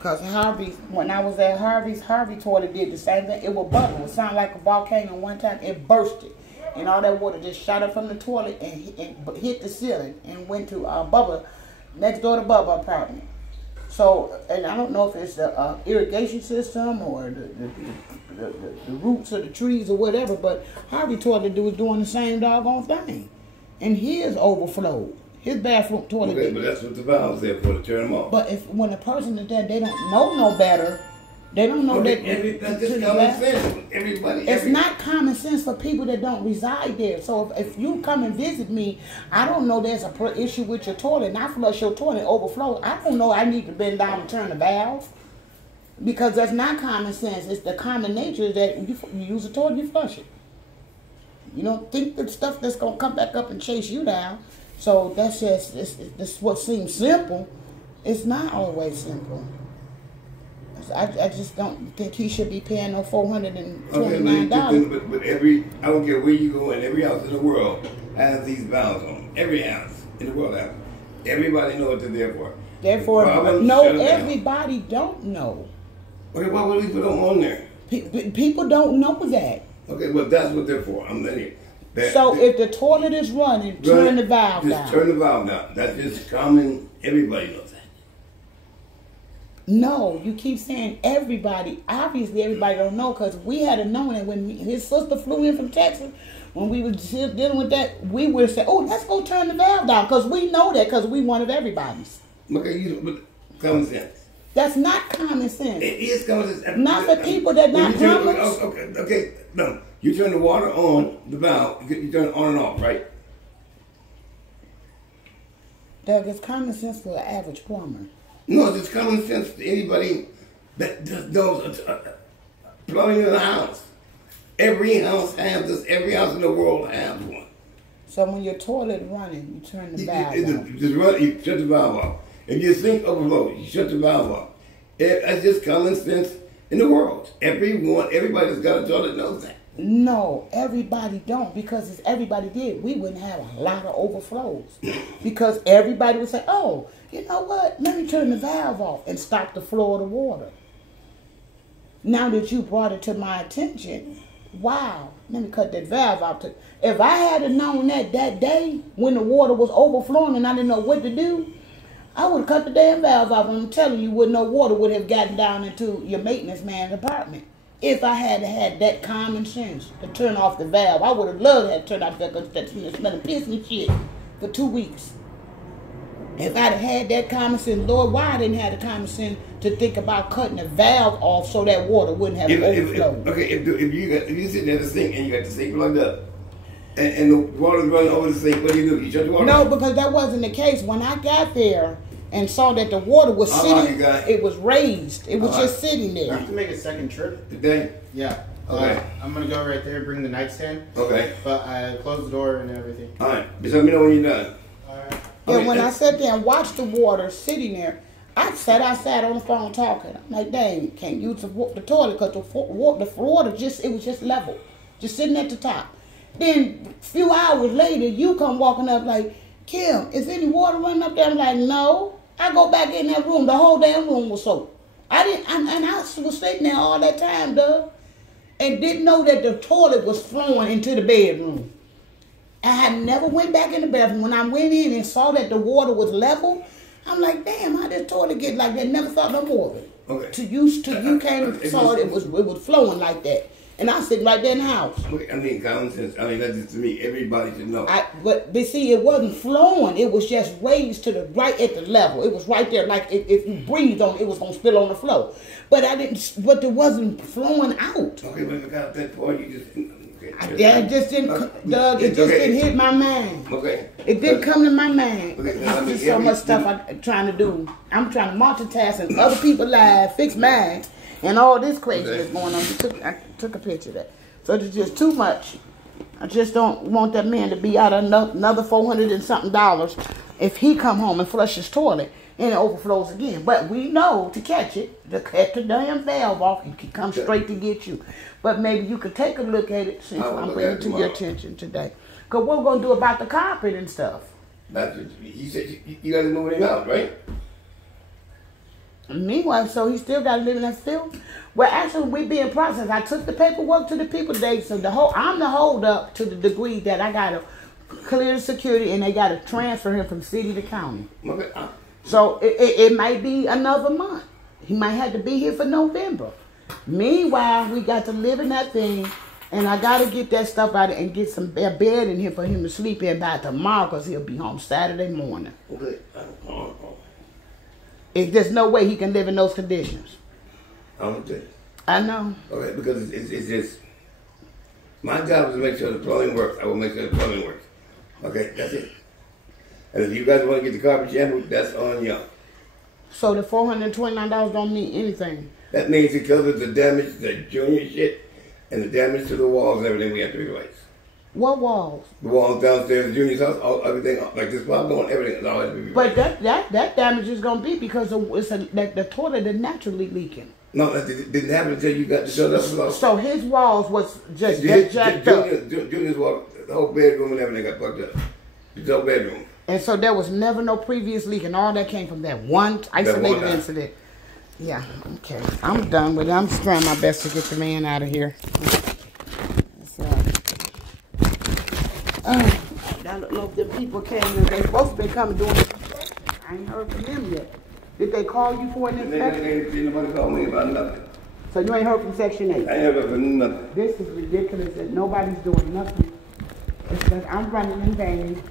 Because Harvey's, when I was at Harvey's, Harvey toilet did the same thing. It would bubble. It sounded like a volcano. One time it bursted. And all that water just shot up from the toilet and hit the ceiling and went to Bubba, next door to Bubba apartment. So, and I don't know if it's the irrigation system or the roots of the trees or whatever, but Harvey toilet was doing the same doggone thing. And his overflowed. His bathroom toilet. Okay, but that's what the valve's there for, to turn them off. But when a person is there, they don't know no better. They don't know that. That's just common sense. It's not common sense for people that don't reside there. So if you come and visit me, I don't know there's a issue with your toilet, and I flush your toilet overflow. I don't know I need to bend down and turn the valve. Because that's not common sense. It's the common nature that you use a toilet, you flush it. You don't think the stuff that's going to come back up and chase you down. So that's just, this what seems simple. It's not always simple. I just don't think he should be paying no $429. Okay, but I don't care where you go, and every house in the world has these valves on. Every house in the world has. Everybody knows what they're there for. Therefore, no, everybody don't know. Okay, why would we put them on there? People don't know that. Okay, well, that's what they're for. I'm letting you. So if the toilet is running, turn the valve down. Just turn the valve down. That's just common. Everybody knows that. No, you keep saying everybody. Obviously, everybody don't know, because we had known it when his sister flew in from Texas. When we were dealing with that, we would say, "Oh, let's go turn the valve down," because we know that, because we one of everybody's. Okay, but common sense. That's not common sense. It is common sense. Not for people that not plumbers. Okay, no. You turn the water on, the valve, you turn it on and off, right? Doug, it's common sense for the average plumber. No, it's common sense to anybody that does plumbing in the house. Every house has this. Every house in the world has one. So when your toilet running, you turn the valve off. Just run, you shut the valve off. If your sink overflows, you shut the valve off. That's just common sense in the world. Everybody that's got a toilet knows that. No, everybody don't, because if everybody did, we wouldn't have a lot of overflows. Because everybody would say, "Oh, you know what? Let me turn the valve off and stop the flow of the water." Now that you brought it to my attention, wow, let me cut that valve out. If I had known that day when the water was overflowing and I didn't know what to do, I would have cut the damn valve off. I'm telling you, no water would have gotten down into your maintenance man's apartment. If I had had that common sense to turn off the valve, I would have loved to have turned off that, because that's smelling piss and shit for 2 weeks. If I'd have had that common sense, Lord, why I didn't have the common sense to think about cutting the valve off so that water wouldn't have overflowed. If you sit there at the sink and you got the sink plugged up, and the water's running over the sink, what do? You shut the water off? No, because that wasn't the case. When I got there and saw that the water was sitting, it was raised. It was just sitting there. I have to make a second trip. Today? Yeah. Okay. I'm going to go right there, bring the nightstand. Okay. But I closed the door and everything. All right. Just let me know when you're done. All right. Yeah, when I sat there and watched the water sitting there, I sat outside on the phone talking. I'm like, dang, can't use the toilet because the water it was just level, just sitting at the top. Then a few hours later, you come walking up like, "Kim, is any water running up there?" I'm like, "No." I go back in that room. The whole damn room was soaked. I was sitting there all that time, Doug, and didn't know that the toilet was flowing into the bedroom. I had never went back in the bathroom. When I went in and saw that the water was level, I'm like, "Damn, how did the toilet get like that?" Never thought no more of it. Okay. You came and saw it was flowing like that. And I sit right there in the house. I mean, common sense. I mean, that's just to me. Everybody should know. But see, it wasn't flowing. It was just raised to right at the level. It was right there. Like if you breathed on it, it was gonna spill on the floor. But But it wasn't flowing out. Okay, but if I got that part, you just. It just didn't, Doug. It just didn't hit my mind. Okay. It didn't come to my mind. Okay. There's so much stuff I'm trying to do. I'm trying to multitask and other people's lives, fix mine. And all this craziness going on. I took a picture of that. So it's just too much. I just don't want that man to be out another $400 and something if he come home and flush his toilet and it overflows again. But we know to catch it, to cut the damn valve off, it can come straight to get you. But maybe you could take a look at it since I'm bringing it to your attention today. Because what we're going to do about the carpet and stuff. That's what he said. You guys are moving him out, right? Meanwhile, so he still got to live in that filth. Well, actually, we being processed. I took the paperwork to the people today, so I'm the hold up to the degree that I got to clear the security and they got to transfer him from city to county. Okay. So it might be another month. He might have to be here for November. Meanwhile, we got to live in that thing, and I got to get that stuff out and get some bed in here for him to sleep in by tomorrow because he'll be home Saturday morning. Okay. There's no way he can live in those conditions. I'm gonna tell you. I know. Okay, because it's just my job is to make sure the plumbing works. I will make sure the plumbing works. Okay, that's it. And if you guys want to get the carpet shambled, that's on y'all. So the $429 don't mean anything. That means it covers the damage, the junior shit, and the damage to the walls and everything we have to replace. What walls? The walls downstairs, the junior's house, everything, like this wall going, everything is all has to be replaced. But that damage is gonna be because the toilet is naturally leaking. No, that didn't happen until you got the door up. So his walls was just jacked up. Junior's wall, the whole bedroom and everything got fucked up. The whole bedroom. And so there was never no previous leak, and all that came from that one isolated incident. Yeah, okay. I'm done with it. I'm just trying my best to get the man out of here. So, I don't know if the people came in. They're supposed to be coming doing it. I ain't heard from them yet. Did they call you for an inspection? Ain't nobody called me about nothing. So you ain't heard from Section 8? I ain't heard from nothing. This is ridiculous that nobody's doing nothing. It's that I'm running in vain.